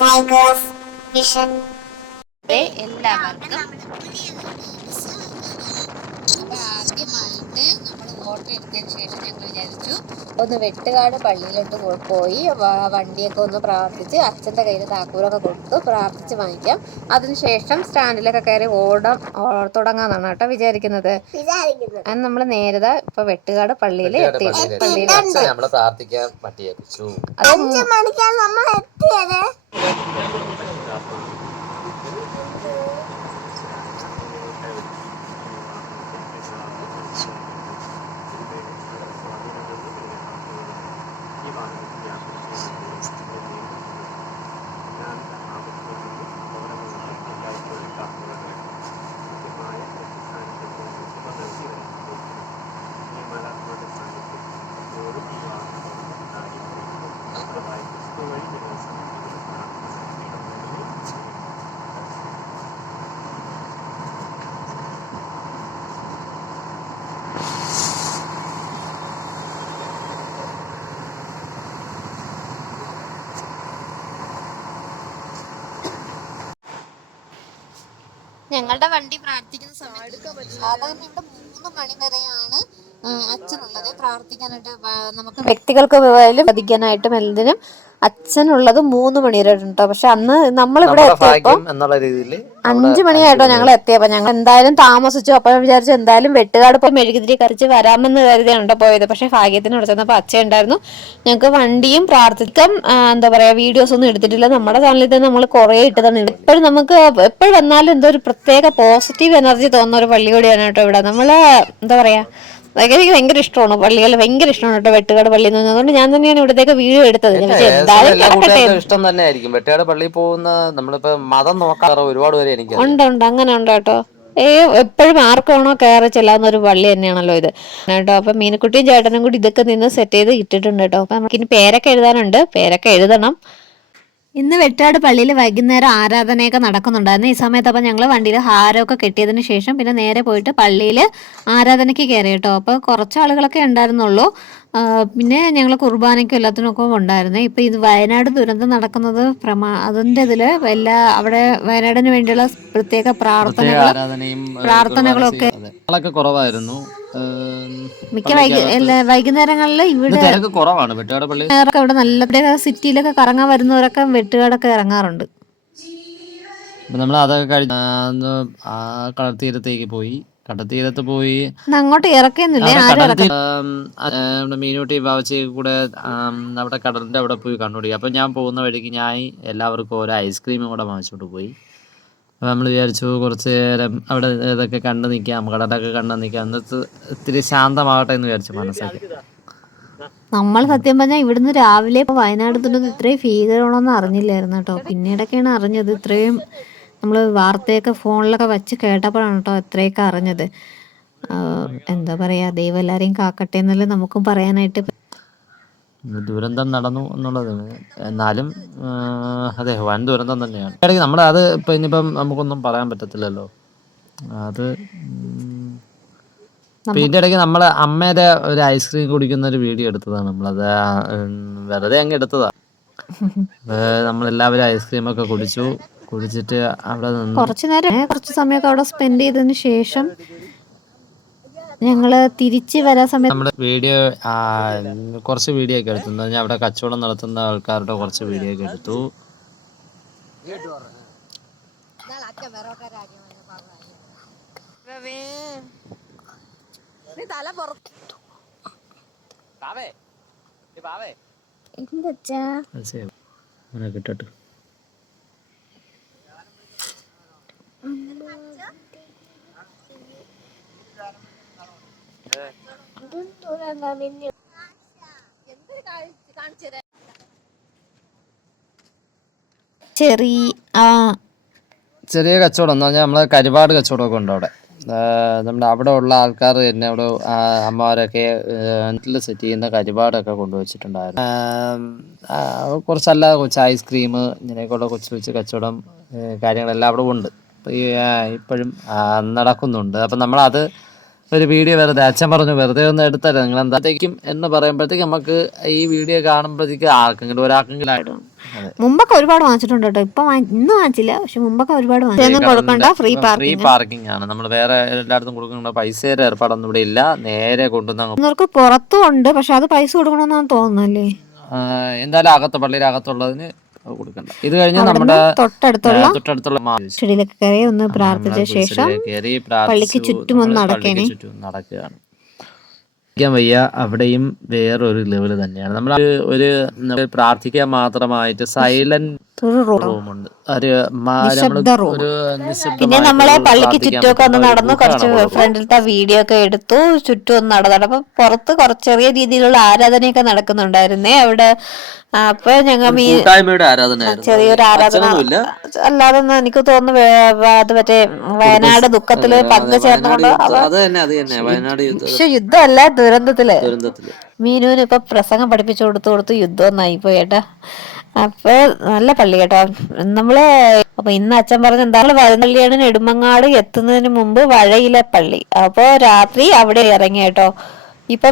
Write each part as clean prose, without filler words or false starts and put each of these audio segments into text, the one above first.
Tigers Vision. എല്ലാവർക്കും അപ്പോൾ ആദ്യമായിട്ട് നമ്മൾ ഫോട്ടോ എടുത്തതിന് ശേഷം ഞങ്ങൾ വിചാരിച്ചു ഒന്ന് വെട്ടുകാട് പള്ളിയിലോട്ട് പോയി വണ്ടിയൊക്കെ ഒന്ന് പ്രാർത്ഥിച്ച് അച്ഛൻ്റെ കയ്യിൽ താക്കൂരൊക്കെ കൊടുത്ത് പ്രാർത്ഥിച്ച് വാങ്ങിക്കാം. അതിനുശേഷം സ്റ്റാൻഡിലൊക്കെ കയറി ഓടാൻ തുടങ്ങാന്നാണ് കേട്ടോ വിചാരിക്കുന്നത്. അത് നമ്മൾ നേരത്തെ ഇപ്പൊ വെട്ടുകാട് പള്ളിയിൽ എത്തി. പള്ളിയിൽ പ്രാർത്ഥിക്കാൻ പറ്റിയേച്ചു. ഞങ്ങളുടെ വണ്ടി പ്രാർത്ഥിക്കുന്ന സമയത്ത് സാധാരണ ഇവിടെ 3 മണി വരെയാണ് അച്ഛനുള്ളത് പ്രാർത്ഥിക്കാനായിട്ട്. നമുക്ക് വ്യക്തികൾക്ക് പോയാലും പഠിക്കാനായിട്ടും എന്തിനും അച്ഛനുള്ളത് 3 മണി വരെ ഉണ്ടോ. പക്ഷെ അന്ന് നമ്മളിവിടെ എത്തിയപ്പോ 5 മണിയായിട്ടോ ഞങ്ങൾ എത്തിയപ്പോ. ഞങ്ങൾ എന്തായാലും താമസിച്ചു. അപ്പൊ വിചാരിച്ചു എന്തായാലും വെട്ടുകാട് പോയി മെഴുകുതിരി കറിച്ച് വരാമെന്ന് കരുതിയാണ് പോയത്. പക്ഷെ ഭാഗ്യത്തിന് ഇവിടെ ചെന്നപ്പോ അച്ഛൻ ഉണ്ടായിരുന്നു. ഞങ്ങൾക്ക് വണ്ടിയും പ്രാർത്ഥിക്കാൻ എന്താ പറയാ വീഡിയോസ് ഒന്നും എടുത്തിട്ടില്ല. നമ്മുടെ ചാനലിൽ തന്നെ നമ്മൾ കുറെ ഇട്ടതാണ്. എപ്പോഴും നമുക്ക് എപ്പോഴും വന്നാലും എന്തോ ഒരു പ്രത്യേക പോസിറ്റീവ് എനർജി തോന്നുന്ന ഒരു പള്ളി കൂടിയാണ് കേട്ടോ ഇവിടെ. നമ്മള് എന്താ പറയാ എനിക്ക് ഭയങ്കര ഇഷ്ടമാണ് പള്ളികൾ, ഭയങ്കര ഇഷ്ടമാണ് കേട്ടോ വെട്ടുകാട് പള്ളി എന്ന്. അതുകൊണ്ട് ഞാൻ തന്നെയാണ് ഇവിടത്തേക്ക് വീഡിയോ എടുത്തത്. ഇഷ്ടം തന്നെ ആയിരിക്കും വെട്ടുകാട് പള്ളിയിൽ പോകുന്ന. നമ്മളിപ്പോ മതം നോക്കാറ് ഒരുപാട് പേര് എനിക്ക് ഉണ്ട് അങ്ങനെ ഉണ്ട് കേട്ടോ. എപ്പോഴും ആർക്കാണോ കയറി ചെല്ലാവുന്ന ഒരു പള്ളി തന്നെയാണല്ലോ ഇത് കേട്ടോ. അപ്പൊ മീനുക്കുട്ടിയും ചേട്ടനും കൂടി ഇതൊക്കെ നിന്ന് സെറ്റ് ചെയ്ത് ഇട്ടിട്ടുണ്ട് കേട്ടോ. അപ്പൊ നമുക്കിനി പേരൊക്കെ എഴുതാനുണ്ട്, പേരൊക്കെ എഴുതണം. ഇന്ന് വെട്ടാട് പള്ളിയിൽ വൈകുന്നേരം ആരാധനയൊക്കെ നടക്കുന്നുണ്ടായിരുന്നു. ഈ സമയത്ത് അപ്പം ഞങ്ങൾ വണ്ടിയിൽ ഹാരമൊക്കെ കെട്ടിയതിന് ശേഷം പിന്നെ നേരെ പോയിട്ട് പള്ളിയിൽ ആരാധനയ്ക്ക് കയറി കേട്ടോ. അപ്പോൾ കുറച്ച് ആളുകളൊക്കെ ഉണ്ടായിരുന്നുള്ളൂ. പിന്നെ ഞങ്ങൾ കുർബാനയ്ക്കും എല്ലാത്തിനൊക്കെ ഉണ്ടായിരുന്നു. ഇപ്പം ഇത് വയനാട് ദുരന്തം നടക്കുന്നത് അതിൻ്റെ ഇതിൽ അവിടെ വയനാടിന് വേണ്ടിയുള്ള പ്രത്യേക പ്രാർത്ഥനകളൊക്കെ കുറവായിരുന്നു. മിക്ക വൈകുന്നേരങ്ങളിൽ ഇവിടെ ഇവിടെ നല്ല സിറ്റിയിലൊക്കെ കറങ്ങാൻ വരുന്നവരൊക്കെ വെട്ടുകാടൊക്കെ ഇറങ്ങാറുണ്ട്. നമ്മൾ അതൊക്കെ കഴിഞ്ഞ് കടൽത്തീരത്തേക്ക് പോയി. കടൽത്തീരത്ത് പോയി അങ്ങോട്ട് ഇറക്കിയൊന്നുമില്ലേ? മീനൂട്ടി ബാവച്ചി കൂടെ അവിടെ കടലിന്റെ അവിടെ പോയി കണ്ടുപിടി. അപ്പൊ ഞാൻ പോകുന്ന വഴിക്ക് ഞാൻ എല്ലാവർക്കും ഒരു ഐസ്ക്രീമും കൂടെ വാങ്ങിച്ചോണ്ട് പോയി. അപ്പോൾ നമ്മൾ വിചാരിച്ചു കുറച്ച് നേരം അവിടെ ഇതൊക്കെ കണ്ടു നിൽക്കാം, കടലൊക്കെ കണ്ടു നിൽക്കാം, എന്നിട്ട് ഇത്തിരി ശാന്തമാകട്ടെ എന്ന് വിചാരിച്ചു മനസ്സൊക്കെ. നമ്മൾ സത്യം പറഞ്ഞാൽ ഇവിടുന്ന് രാവിലെ വയനാട് തുന്നത് ഇത്രയും ഭീകരമാണെന്ന് അറിഞ്ഞില്ലായിരുന്നു കേട്ടോ. പിന്നീടൊക്കെയാണ് അറിഞ്ഞത്. ഇത്രയും നമ്മൾ വാർത്തയൊക്കെ ഫോണിലൊക്കെ വെച്ച് കേട്ടപ്പോഴാണ് കേട്ടോ ഇത്രയൊക്കെ അറിഞ്ഞത്. എന്താ പറയാ, ദൈവം എല്ലാരെയും കാക്കട്ടെ എന്നല്ലേ നമുക്കും പറയാനായിട്ട്. ദുരന്തം നടന്നു എന്നുള്ളത് എന്നാലും അതെ വൻ ദുരന്തം തന്നെയാണ്. ഇടയ്ക്ക് നമ്മുടെ അത് ഇപ്പം ഇനിയിപ്പം നമുക്കൊന്നും പറയാൻ പറ്റത്തില്ലല്ലോ. അത് ഇതിൻ്റെ ഇടയ്ക്ക് നമ്മൾ അമ്മയുടെ ഒരു ഐസ്ക്രീം കുടിക്കുന്ന ഒരു വീഡിയോ എടുത്തതാണ്. നമ്മളത് വെറുതെ അങ്ങ് എടുത്തതാണ്. നമ്മളെല്ലാവരും ഐസ്ക്രീമൊക്കെ കുടിച്ചിട്ട് അവിടെ നിന്ന് കുറച്ച് സമയമൊക്കെ അവിടെ സ്പെൻഡ് ചെയ്തതിന് ശേഷം ഞങ്ങള് തിരിച്ച് വരാൻ സമയത്ത് നമ്മുടെ കുറച്ച് വീഡിയോ ഒക്കെ എടുത്തു. ഞാൻ അവിടെ കച്ചവടം നടത്തുന്ന ആൾക്കാരുടെ കുറച്ച് വീഡിയോ ഒക്കെ എടുത്തു. കിട്ടട്ടെ. ചെറിയ കച്ചവടം എന്ന് പറഞ്ഞാൽ നമ്മളെ കരുപാട് കച്ചവടമൊക്കെ ഉണ്ട് അവിടെ. നമ്മുടെ അവിടെ ഉള്ള ആൾക്കാർ തന്നെ അവിടെ അമ്മമാരൊക്കെ വീട്ടിൽ സെറ്റ് ചെയ്യുന്ന കരുപാടൊക്കെ കൊണ്ടുവച്ചിട്ടുണ്ടായിരുന്നു. കുറച്ചല്ലാതെ കൊച്ചു ഐസ്ക്രീം ഇങ്ങനെയൊക്കെയുള്ള കൊച്ചു കച്ചവടം കാര്യങ്ങളെല്ലാം അവിടെ ഉണ്ട്. ഇപ്പോഴും നടക്കുന്നുണ്ട്. അപ്പം നമ്മളത് ഒരു വീഡിയോ വെറുതെ അച്ഛൻ പറഞ്ഞു വെറുതെ ഒന്ന് എടുത്തരാം നിങ്ങൾ എന്താത്തേക്കും എന്ന് പറയുമ്പോഴത്തേക്ക് നമുക്ക് ഈ വീഡിയോ കാണുമ്പോഴത്തേക്ക് ആർക്കെങ്കിലും ഒരാൾക്കെങ്കിലും ആയിടും. മുമ്പൊക്കെ ഒരുപാട് വാങ്ങിച്ചിട്ടുണ്ട് കേട്ടോ. ഇപ്പൊ ഇന്ന് വാങ്ങിച്ചില്ല, പക്ഷെ മുമ്പൊക്കെ ഒരുപാട് കൊടുക്കണ്ട. ഫ്രീ പാർക്കിംഗ് ആണ്. നമ്മൾ വേറെ എല്ലായിടത്തും കൊടുക്കേണ്ട പൈസയുടെ ഏർപ്പാടൊന്നും ഇവിടെ ഇല്ല. നേരെ കൊണ്ടുവന്ന് പുറത്തും ഉണ്ട്, പക്ഷെ അത് പൈസ കൊടുക്കണമെന്നാണ് തോന്നുന്നല്ലേ. എന്തായാലും പള്ളിയുടെ അകത്തുള്ളതിന് കൊടുക്കണ്ട. ഇത് കഴിഞ്ഞ് നമ്മുടെ തൊട്ടടുത്തുള്ള ചെടിയിലൊക്കെ കയറി ഒന്ന് പ്രാർത്ഥിച്ച ശേഷം പള്ളിക്ക് ചുറ്റും ഒന്ന് നടക്കുകയാണ്. വയ്യ. അവിടെയും വേറൊരു ലെവല് തന്നെയാണ്. നമ്മൾ ഒരു പ്രാർത്ഥിക്കാൻ മാത്രമായിട്ട് സൈലന്റ് റൂമുണ്ട്. പിന്നെ നമ്മളെ പള്ളിക്ക് ചുറ്റുമൊക്കെ ഒന്ന് നടന്നു കുറച്ച് ഫ്രണ്ടിലത്തെ വീഡിയോ ഒക്കെ എടുത്തു. ചുറ്റും ഒന്ന് നടന്നു. അപ്പൊ പുറത്ത് ചെറിയ രീതിയിലുള്ള ആരാധനയൊക്കെ നടക്കുന്നുണ്ടായിരുന്നേ അവിടെ. അപ്പൊ ഞങ്ങൾ ചെറിയൊരു ആരാധന അല്ലാതെ എനിക്ക് തോന്നുന്നു അത് മറ്റേ വയനാട് ദുഃഖത്തില് പങ്കുചേർന്നുകൊണ്ട് പക്ഷെ യുദ്ധമല്ല, ദുരന്തത്തില് മീനുവിന് ഇപ്പൊ പ്രസംഗം പഠിപ്പിച്ചു കൊടുത്തു യുദ്ധം ഒന്നായി പോയി കേട്ടാ. അപ്പൊ നല്ല പള്ളി കേട്ടോ നമ്മള്. അപ്പൊ ഇന്ന് അച്ഛൻ പറഞ്ഞ എന്തായാലും വരുന്നള്ളിയാണ് നെടുമങ്ങാട് എത്തുന്നതിന് മുമ്പ് വഴയിലെ പള്ളി. അപ്പൊ രാത്രി അവിടെ ഇറങ്ങി കേട്ടോ. ഇപ്പൊ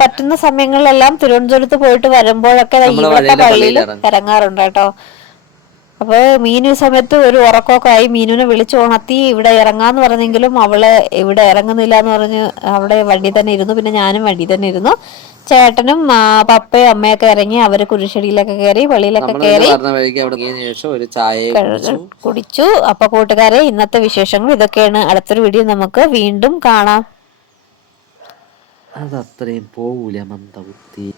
പറ്റുന്ന സമയങ്ങളിലെല്ലാം തിരുവനന്തപുരത്ത് പോയിട്ട് വരുമ്പോഴൊക്കെ ഇവിടുത്തെ പള്ളിയിൽ ഇറങ്ങാറുണ്ട് കേട്ടോ. അപ്പൊ മീനു സമയത്ത് ഒരു ഉറക്കമൊക്കെ ആയി മീനുവിനെ വിളിച്ചുണർത്തി ഇവിടെ ഇറങ്ങാന്ന് പറഞ്ഞെങ്കിലും അവള് ഇവിടെ ഇറങ്ങുന്നില്ല എന്ന് പറഞ്ഞ് അവിടെ വണ്ടി തന്നെ ഇരുന്നു. പിന്നെ ഞാനും വണ്ടി തന്നെ ഇരുന്നു. ചേട്ടനും പപ്പയും അമ്മയൊക്കെ ഇറങ്ങി. അവര് കുരിശടിയിലൊക്കെ കയറി, പള്ളിയിലൊക്കെ കയറി കുടിച്ചു. അപ്പൊ കൂട്ടുകാരെ, ഇന്നത്തെ വിശേഷങ്ങൾ ഇതൊക്കെയാണ്. അടുത്തൊരു വീഡിയോ നമുക്ക് വീണ്ടും കാണാം. അതത്രയും പോവൂല മന്ദബുദ്ധി.